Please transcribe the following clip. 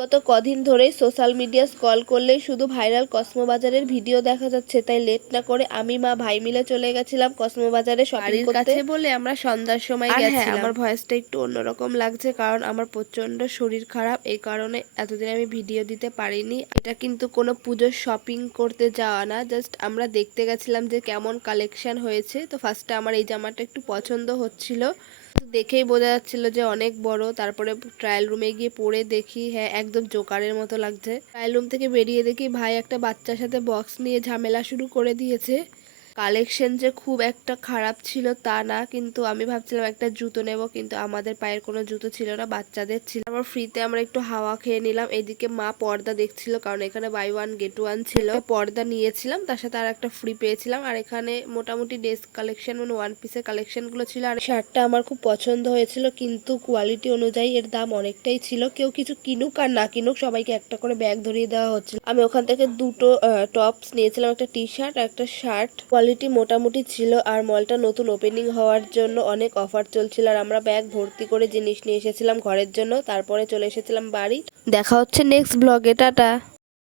বিগত কদিন ধরেই সোশ্যাল মিডিয়া স্ক্রল করলেই শুধু ভাইরাল কসমো বাজারের ভিডিও দেখা যাচ্ছে তাই লেট না করে আমি মা ভাই মিলে চলে গেছিলাম কসমো বাজারে শপিং করতে। বলে আমরা সন্ধ্যার সময় হ্যাঁ, গেছিলাম। আমার ভয়েসটা একটু অন্যরকম লাগছে কারণ আমার প্রচণ্ড শরীর খারাপ এই কারণে এতদিন আমি ভিডিও দিতে পারিনি। এটা কিন্তু কোনো পুজোর শপিং করতে যাওয়া না জাস্ট আমরা দেখতে গেছিলাম যে কেমন কালেকশন হয়েছে। তো ফার্স্টে আমার এই জামাটা একটু পছন্দ হচ্ছিল। দেখেই বোঝা যাচ্ছিল যে অনেক বড়। তারপরে ট্রায়াল রুমে গিয়ে পড়ে দেখি হ্যাঁ একদম জোকারের মতো লাগছে। ট্রায়াল রুম থেকে বেরিয়ে দেখি ভাই একটা বাচ্চার সাথে বক্স নিয়ে ঝামেলা শুরু করে দিয়েছে। কালেকশন যে খুব একটা খারাপ ছিল তা না, কিন্তু আমি ভাবছিলাম একটা জুতো নেব, কিন্তু আমাদের পায়ের কোনো জুতো ছিল না, বাচ্চাদের ছিল। আবার ফ্রিতে আমরা একটু হাওয়া খেয়ে নিলাম। এদিকে মা পর্দা দেখছিল, কারণ এখানে বাই ওয়ান গেট ওয়ান ছিল। পর্দা নিয়েছিলাম, তার সাথে আর একটা ফ্রি পেয়েছিলাম। আর এখানে মোটামুটি ড্রেস কালেকশন মানে ওয়ান পিসের কালেকশনগুলো ছিল। আর শার্টটা আমার খুব পছন্দ হয়েছিল, কিন্তু কোয়ালিটি অনুযায়ী এর দাম অনেকটাই ছিল। কেউ কিছু কিনুক আর না কিনুক, সবাইকে একটা করে ব্যাগ ধরিয়ে দেওয়া হচ্ছিল। আমি ওখান থেকে দুটো টপস নিয়েছিলাম, একটা টি শার্ট আর একটা শার্ট কোয়ালিটি মোটামুটি ছিল আর মলটা নতুন ওপেনিং হওয়ার জন্য অনেক অফার চলছিল আর আমরা ব্যাগ ভর্তি করে জিনিস নিয়ে এসেছিলাম ঘরের জন্য, তারপরে চলে এসেছিলাম বাড়ি। দেখা হচ্ছে নেক্সট ব্লগে টাটা।